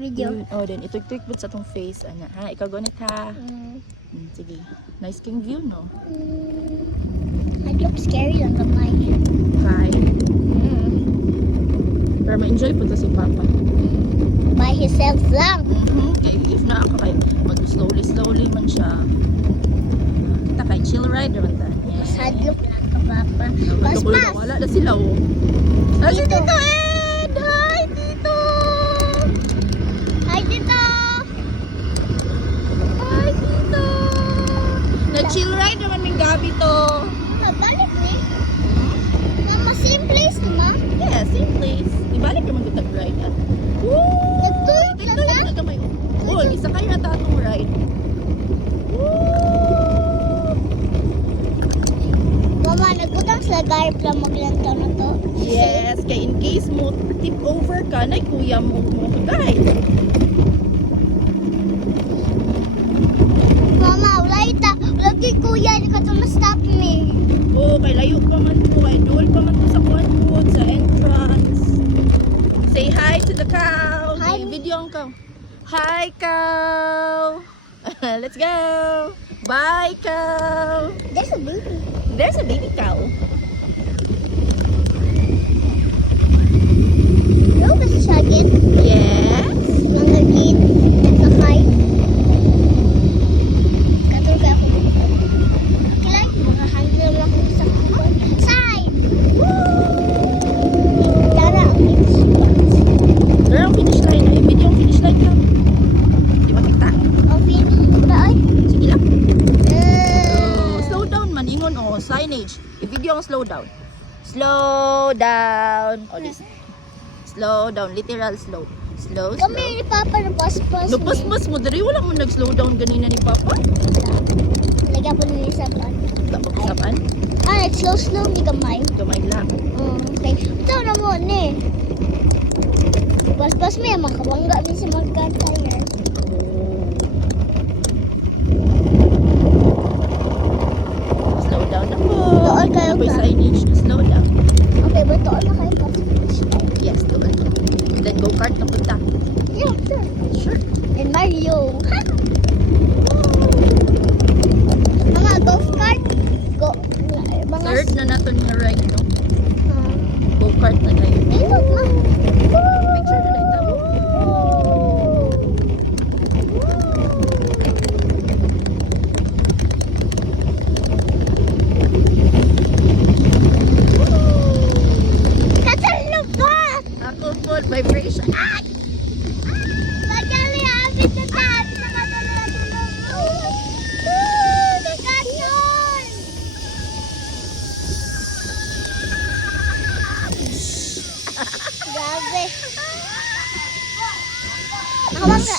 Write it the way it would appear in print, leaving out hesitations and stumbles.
Video. Oh, then ituik-tuik sa tong face ana. Ha, ikaw gonit ha. Sige. Nice king view no. I look scary on the mic. Hi. Pero ma-enjoy po to si Papa. By himself lang. Kaya if na ako kay mag-slowly man siya. Kita kay chill ride naman ta. Sadlok lang ka, Papa. Pas. Wala na sila oh. Ah, si Tito. Tito Ed! Hi, Tito! Hi, Tito! Hi, Tito! Na-chill ride naman may gabi to. Balik ni. Mama, same place naman. Yeah, same place. Ibalik naman ko tag-ride at. Woo! Nagtuloy Tito, lang yung nagamay. Oh, isa kayo na tatong ride. Mama, nagutang sa garip lang maglantaw na to. Yes, kaya in case mo tip over ka, na kuya mo guide. Mama, wala ita. Wala kay kuya. Hindi ka to na-stop me. Oh, kay layo pa man po. Kay dual pa man po sa kuwan po, sa entrance. Say hi to the cow. Hi. May video ang cow. Hi, cow. Let's go. Bye, cow. There's a baby. There's a baby cow. Hello, Mr. Shagin. Yes. Mga kid. Nagsakay. Katulog ako. Kilay, mga handler lang ako sa kupon. Side! Tara, ang finish box. Pero ang finish line na. Yung video ang finish line ka. Di ba kita? Ang finish. Wala ay. Sige lang. Slow down man. Ingon o. Signage. I-video ang slow down. Slow down. O, this. Slow down. Literal slow. Slow, slow. Kami ni Papa na pas-pas. Lupas-pas mo. Dari wala mo nag-slow down ganina ni Papa. Lagyan po nila sa pan. Tapos usapan. Ah, slow-slow ni kamay. Kamay lang. Okay. Ito na mo, ne. Pas-pas mo yan, makabangga din si magka-tire. Slow down na po. Doon kayo Apoy ka. signage na slow down. Okay, ba ito na kayo pas-pas? Yes, doon. Then go kart na punta. Yeah, sure. Sure. And Mario. Mga golf cart. Go. Mga... Third na nato niya ride, no? Ah, Go kart na tayo. Ayun na. Picture na tayo. Kasalo pa! Ako full vibration. Ay! Pagkali, abit na tayo. Nakatulog. Vacation! Grabe. Nakabangga.